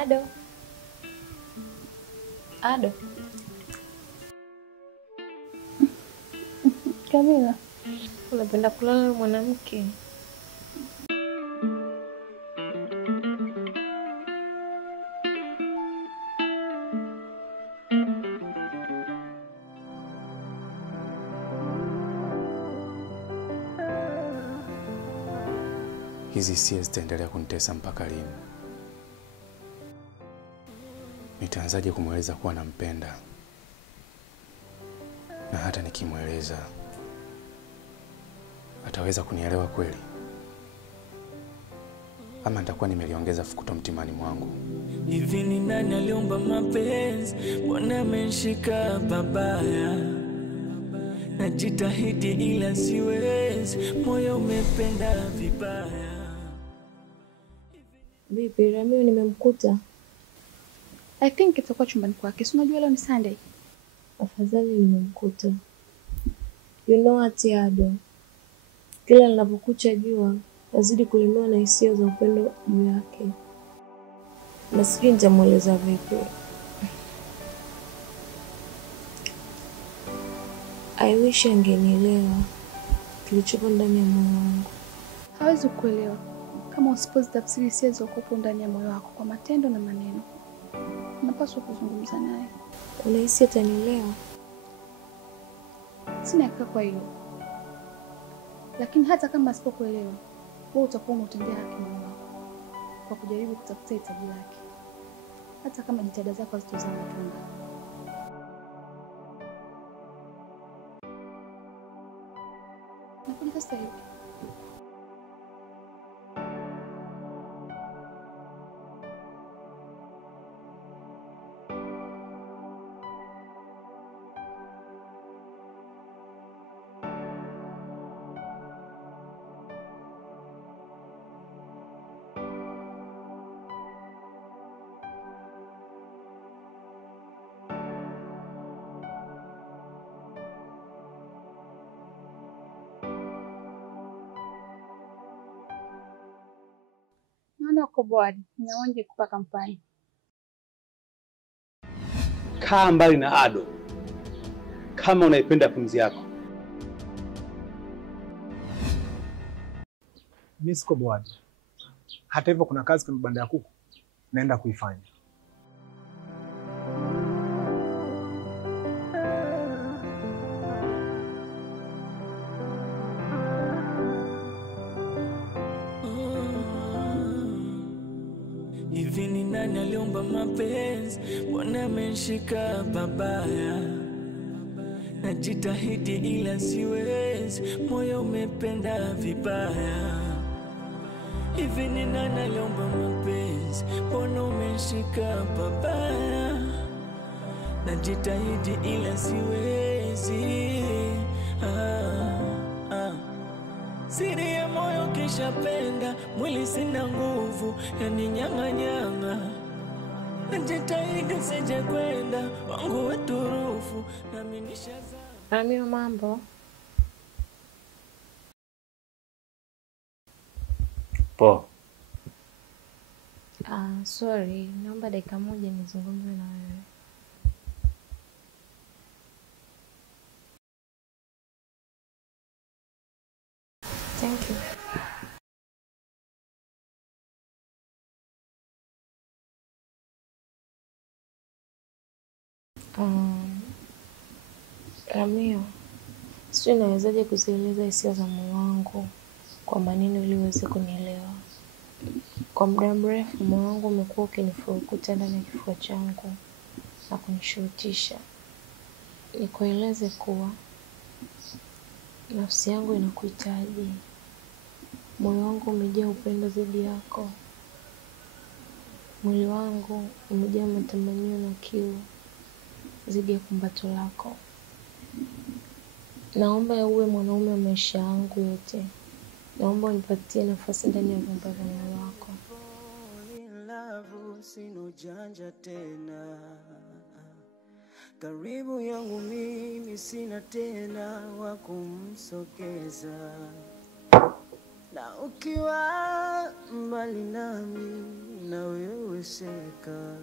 Ado. Ado. Kamila, Unapenda kulala na mwanamke? Hizi hisia zitaendelea kunitesa mpaka lini? Nitaanzaje kumweleza kuwa nampenda? Na hata nikimweleza ataweza kunielewa kweli? Ama nitakuwa nimeliongeza fukuto mtimani mwangu? Hivi ni nani aliomba mapenzi? Mbona amenishika babaya? Najitahidi ila siwezi, moyo umependa vibaya. Vipi, Ramio nimemkuta? I think itakuwa chumbani kwake. Si unajua leo ni Sunday. Afadhali nimemkuta. You know what, Ado? Kila linapokucha jua, nazidi kulemewa na hisia za upendo juu yake. Na sijui nitamweleza vipi. I wish angenielewa kilichopo ndani ya moyo wangu. Hawezi kuelewa kama usipozi tafsiri hisia zilizokuwa ndani ya moyo wako kwa matendo na maneno. Unapaswa kuzungumza naye. Unahisi atanielewa? Sina hakika kwa hiyo. Lakini hata kama asipokuelewa, wewe utakuwa unatendea haki moyo wako kwa kujaribu kutafuta hitaji lake. Hata kama jitihada zako hazitozaa matunda. Nakuja sasa hivi. Naona uko bored. Ninaonje kupa kampani. Kaa mbali na Ado kama unaipenda pumzi yako. Mimi siko bored. Hata hivyo kuna kazi kwenye banda ya kuku naenda kuifanya. Hivi ni nani aliomba mapenzi? Mbona amenishika babaya? Najitahidi ila siwezi, moyo umependa vibaya. Hivi ni nani aliomba mapenzi? Mbona umenishika babaya? Najitahidi ila siwezi. Siri ya moyo kisha penda, mwili sina nguvu, yani nyang'anyanga. Najitahidi sije kwenda, wangu weturufu, nami nishaza. Ramio, mambo? Po. Sorry, naomba dakika moja nizungumze na wewe. Thank you. Ramio, sijui nawezaje kuzieleza hisia za moyo wangu kwa maneno ili uweze kunielewa. Kwa muda mrefu moyo wangu umekuwa ukinifurukuta ndani ya kifua changu na kunishurutisha. Nikueleze kuwa nafsi yangu inakuhitaji. Moyo wangu umejaa upendo zaidi yako. Mwili wangu umejaa matamanio na kiu zaidi ya kumbato lako. Naomba uwe mwanaume wa maisha yangu yote. Naomba unipatie nafasi ndani ya vyumba vya moyo wako. Sina ujanja tena, karibu yangu mimi sina tena wa kumsogeza, na ukiwa mbali nami na wewe seka.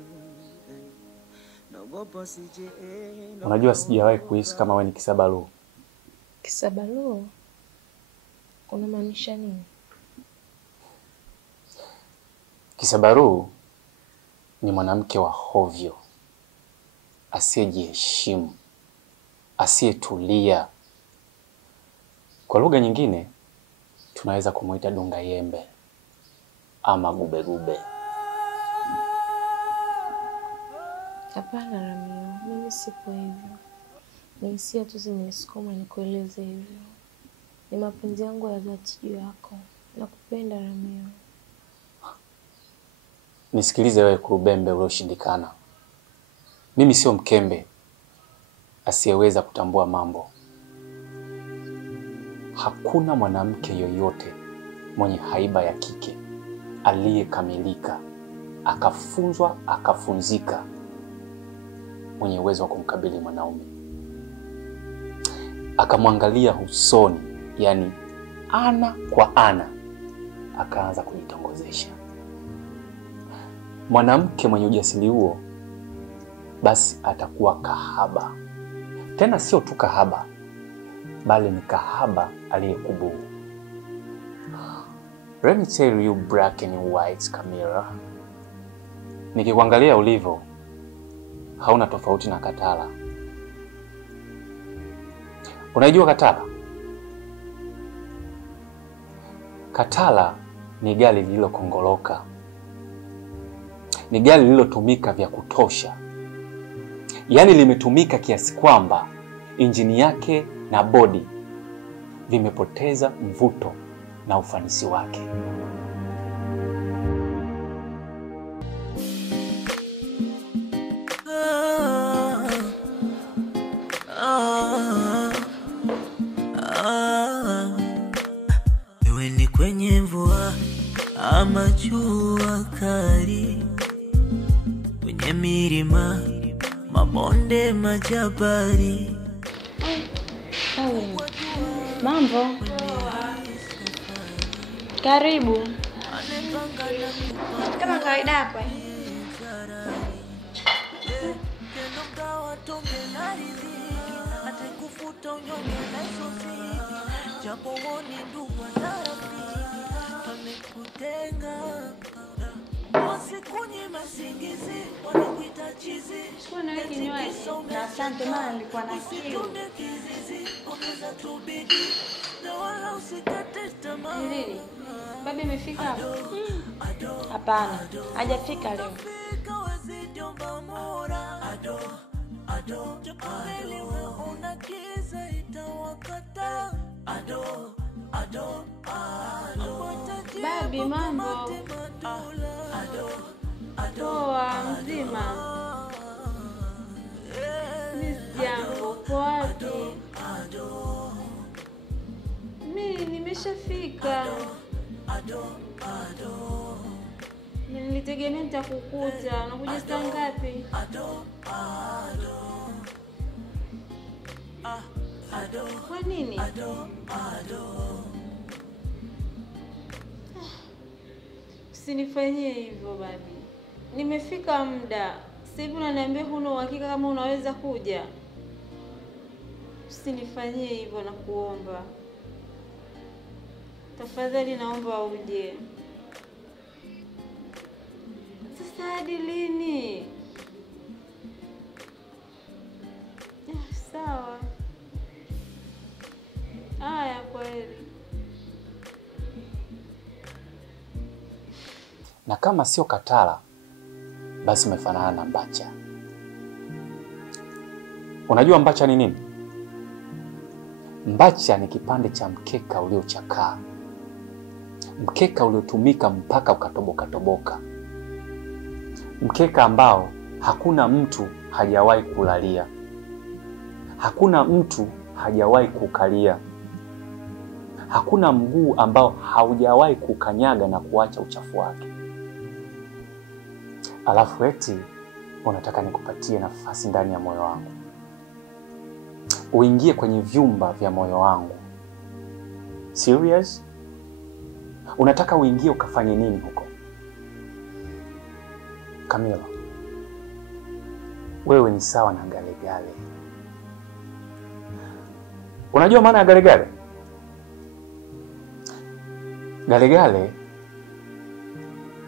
Naogopa sije. Unajua sijawahi kuhisi kama wewe ni Kisabalu. Kisabalu? Unamaanisha nini? Kisabalu ni mwanamke wa hovyo, asiyejiheshimu, asiyetulia. Kwa lugha nyingine tunaweza kumuita dunga yembe ama gube. Hapana Ramio, mimi sipo hivyo. Ni hisia tu zimenisukuma nikueleze hivyo. Ni mapenzi yangu ya dhati juu yako. Nakupenda Ramio. Nisikilize wewe kurubembe ulioshindikana. Mimi sio mkembe asiyeweza kutambua mambo. Hakuna mwanamke yoyote mwenye haiba ya kike aliyekamilika, akafunzwa, akafunzika, mwenye uwezo wa kumkabili mwanaume, akamwangalia usoni, yani ana kwa ana, akaanza kujitongozesha. Mwanamke mwenye ujasiri huo basi atakuwa kahaba. Tena sio tu kahaba, bali ni kahaba aliyekubuu. Let me tell you black and white, Camilla. Nikikuangalia ulivyo, hauna tofauti na Katala. Unajua Katala? Katala ni gari lililokongoloka. Ni gari lililotumika vya kutosha. Yaani limetumika kiasi kwamba injini yake na bodi vimepoteza mvuto na ufanisi wake. Iwe ni kwenye mvua ama jua kali, kwenye milima, mabonde, majabali. Mambo. Karibu. Kama kawaida hapa. Chukua na wewe kinywaji. Na asante maana nilikuwa na kiu. Nini? Babi imefika hapo? Hapana, hajafika leo. Babi mambo. Poa mzima. Jambo wapi? Mimi nimeshafika. Nilitegemea nitakukuta. Unakuja saa ngapi? Kwa nini? Usinifanyie hivyo babi. Nimefika muda. Sasa hivi unaniambia huna uhakika kama unaweza kuja. Usinifanyie hivyo na kuomba. Tafadhali naomba uje. Sasa hadi lini? Sawa. Haya kweli. Na kama sio Katala, basi umefanana na mbacha. Unajua mbacha ni nini? Mbacha ni kipande cha mkeka uliochakaa. Mkeka uliotumika mpaka ukatoboka. Mkeka ambao hakuna mtu hajawahi kulalia. Hakuna mtu hajawahi kukalia. Hakuna mguu ambao haujawahi kukanyaga na kuacha uchafu wake. Alafu eti unataka nikupatie nafasi ndani ya moyo wangu. Uingie kwenye vyumba vya moyo wangu. Serious? Unataka uingie ukafanye nini huko? Camilla, wewe ni sawa na galegale. Unajua maana ya galegale? Galegale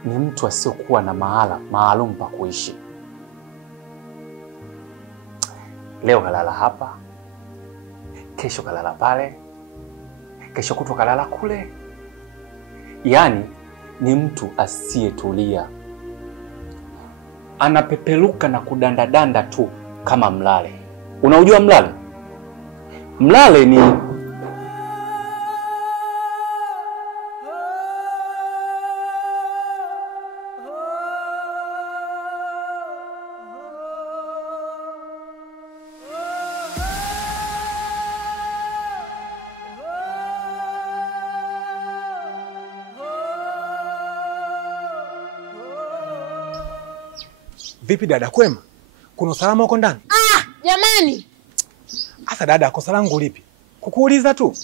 ni mtu asiyokuwa na mahala maalum pa kuishi. Leo kalala hapa, kesho kalala pale, kesho kutwa kalala kule. Yaani ni mtu asiyetulia. Anapepeluka na kudandadanda tu kama mlale. Unaujua mlale? Mlale ni Vipi dada, kwema? Kuna usalama huko ndani? Jamani. Asa dada, kosa langu lipi? Kukuuliza tu.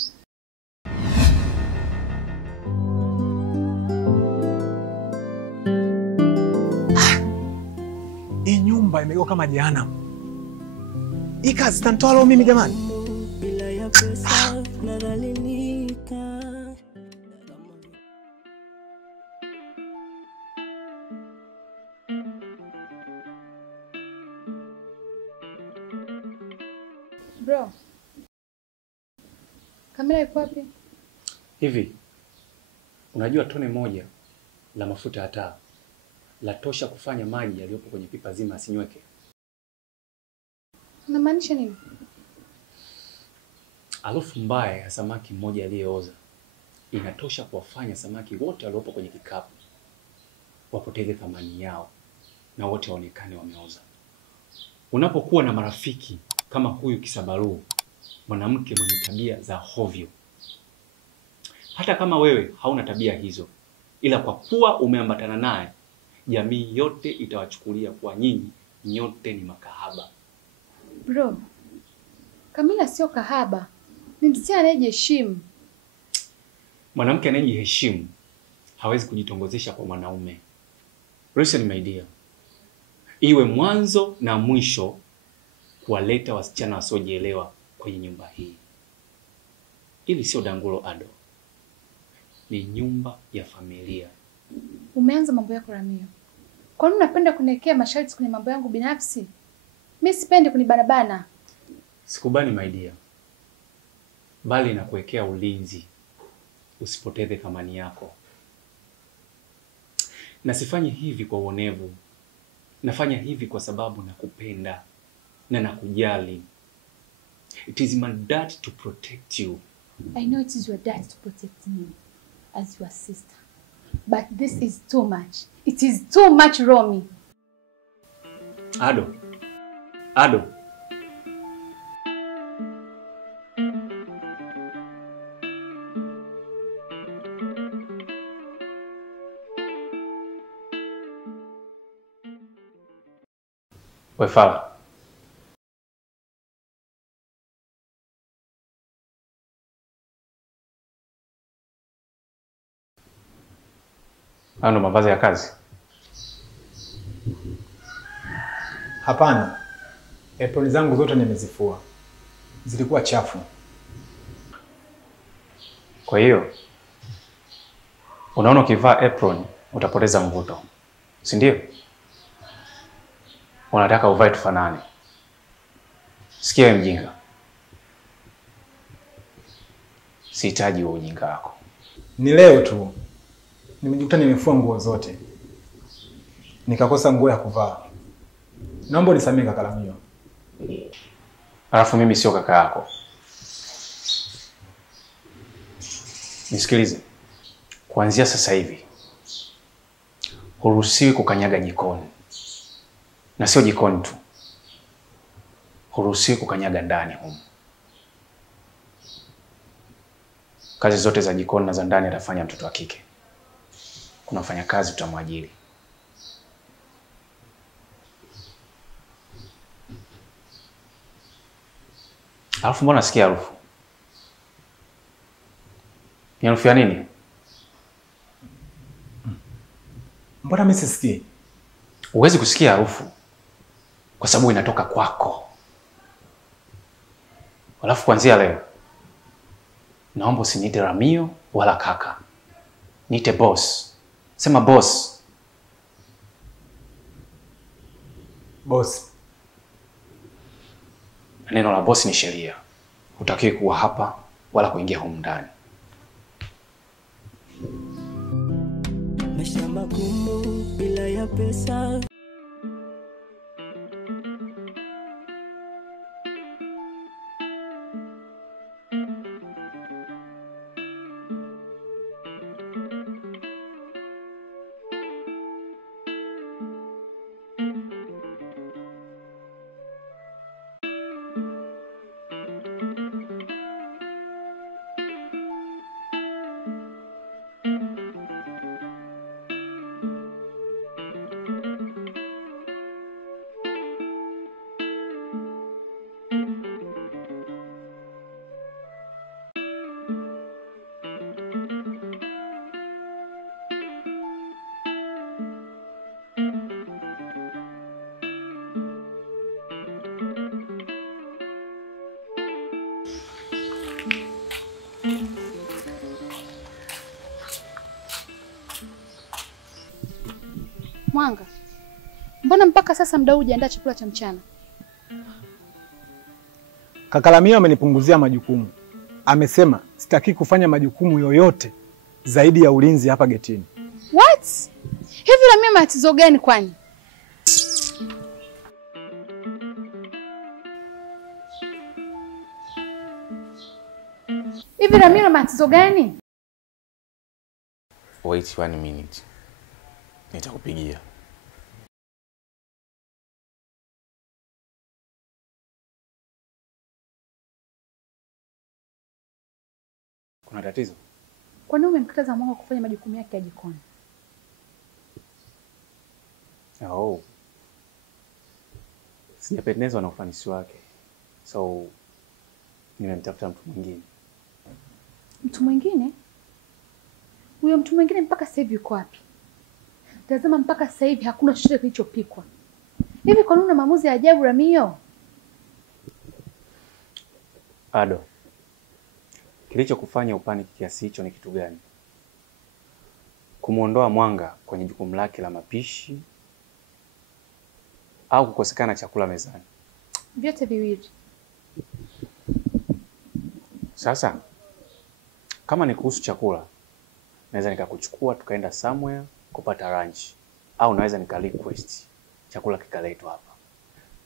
Hii nyumba imegeuka kama jehanamu. Hii kazi sitanitoa leo mimi jamani. Bila ya pesa nadhalilika. Bro. Camilla iko wapi? hivi. Unajua tone moja la mafuta ya taa latosha kufanya maji yaliyopo kwenye pipa zima asinyweke? Unamaanisha nini? Harufu mbaya ya samaki mmoja aliyeoza inatosha kuwafanya samaki wote waliopo kwenye kikapu wapoteze thamani yao na wote waonekane wameoza. Unapokuwa na marafiki kama huyu Kisabalu, mwanamke mwenye tabia za hovyo, hata kama wewe hauna tabia hizo, ila kwa kuwa umeambatana naye, jamii yote itawachukulia kwa nyinyi nyote ni makahaba. Bro, Camilla sio kahaba. Ni msichana anayejiheshimu. Mwanamke anayejiheshimu hawezi kujitongozesha kwa mwanaume. Listen my dear, iwe mwanzo na mwisho kuwaleta wasichana wasiojielewa kwenye nyumba hii. Ili sio dangulo ado, ni nyumba ya familia. Umeanza mambo yako Ramio. Kwa nini unapenda kuniwekea masharti kwenye mambo yangu binafsi? Mimi sipendi kunibanabana. Sikubani my dear, bali na kuwekea ulinzi usipoteze thamani yako. Na sifanyi hivi kwa uonevu. Nafanya hivi kwa sababu nakupenda na nakujali. It is my duty to protect you. I know it is your duty to protect me as your sister. But this is too much. It is too much, Romy. Ado. Ado. Wefala. Ano mavazi ya kazi? Hapana. Aproni zangu zote nimezifua. Zilikuwa chafu. Kwa hiyo unaona ukivaa apron utapoteza mvuto, si ndio? Unataka uvae tufanane. Sikia wewe mjinga. Sihitaji wewe ujinga wako. Ni leo tu nimejikuta nimefua nguo zote. Nikakosa nguo ya kuvaa. Naomba unisamehe kaka Ramio. Alafu mimi sio kaka yako. Nisikilize. Kuanzia sasa hivi huruhusiwi kukanyaga jikoni. Na sio jikoni tu. Huruhusiwi kukanyaga ndani humu. Kazi zote za jikoni na za ndani atafanya mtoto wa kike. Kuna mfanyakazi tutamwajiri. Alafu mbona nasikia harufu? Ni harufu ya nini? Mbona mimi sisikii? Huwezi kusikia harufu kwa sababu inatoka kwako. Alafu kuanzia leo naomba usiniite Ramio wala kaka. Niite boss. Sema boss. Boss. Neno la boss ni sheria. Hutakiwi kuwa hapa wala kuingia humu ndani. Maisha magumu bila ya pesa. Mwanga, mbona mpaka sasa muda huu hujaandaa chakula cha mchana? Kaka Ramio amenipunguzia majukumu. Amesema sitaki kufanya majukumu yoyote zaidi ya ulinzi hapa getini. What? Hivi Ramio matatizo gani kwani? Hivi Ramio matatizo gani? Wait 1 minute. Nitakupigia. Kuna tatizo? Kwa nini umemkataza Mwanga kufanya majukumu yake ya jikoni? Oh. Sijapendezwa na ufanisi wake. So nimemtafuta mtu mwingine. Mtu mwingine? Huyo mtu mwingine mpaka sasa hivi yuko wapi? Tazama mpaka sasa hivi hakuna chochote kilichopikwa. Hivi kwa nini una maamuzi ya ajabu Ramio? Ado. Kilichokufanya upaniki kiasi hicho ni kitu gani? Kumuondoa Mwanga kwenye jukumu lake la mapishi au kukosekana chakula mezani? Vyote viwili. Sasa kama ni kuhusu chakula, naweza nikakuchukua tukaenda somewhere kupata lunch, au naweza nika request chakula kikaletwa hapa.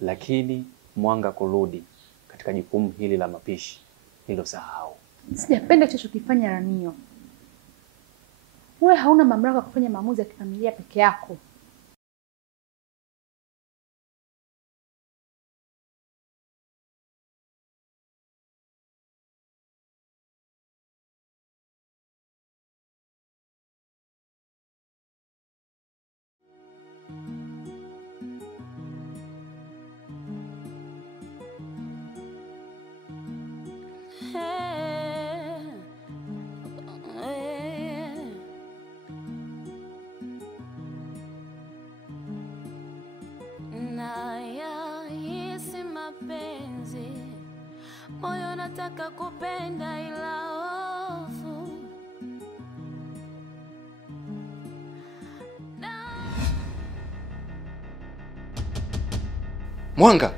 Lakini Mwanga kurudi katika jukumu hili la mapishi, hilo sahau. Sijapenda chokifanya Ramio. Wewe hauna mamlaka kufanya maamuzi ya kifamilia peke yako. Moyo nataka kupenda ila hofu. Mwanga.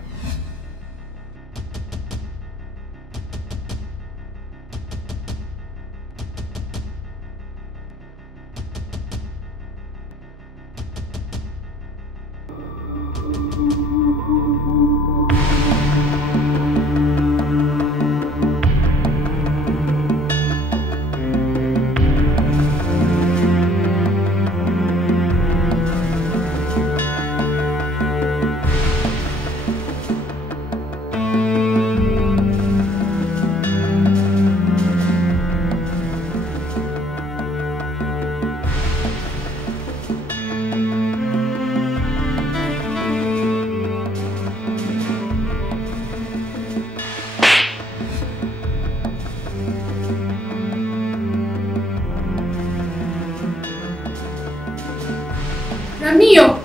Ramio!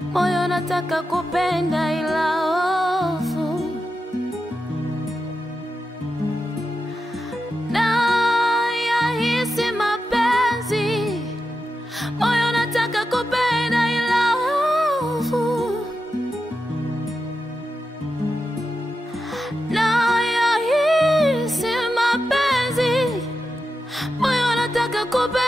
moyo nataka kupenda ila hofu. Na yahisi mapenzi, moyo nataka kupenda ila hofu. Na yahisi mapenzi, moyo nataka kupenda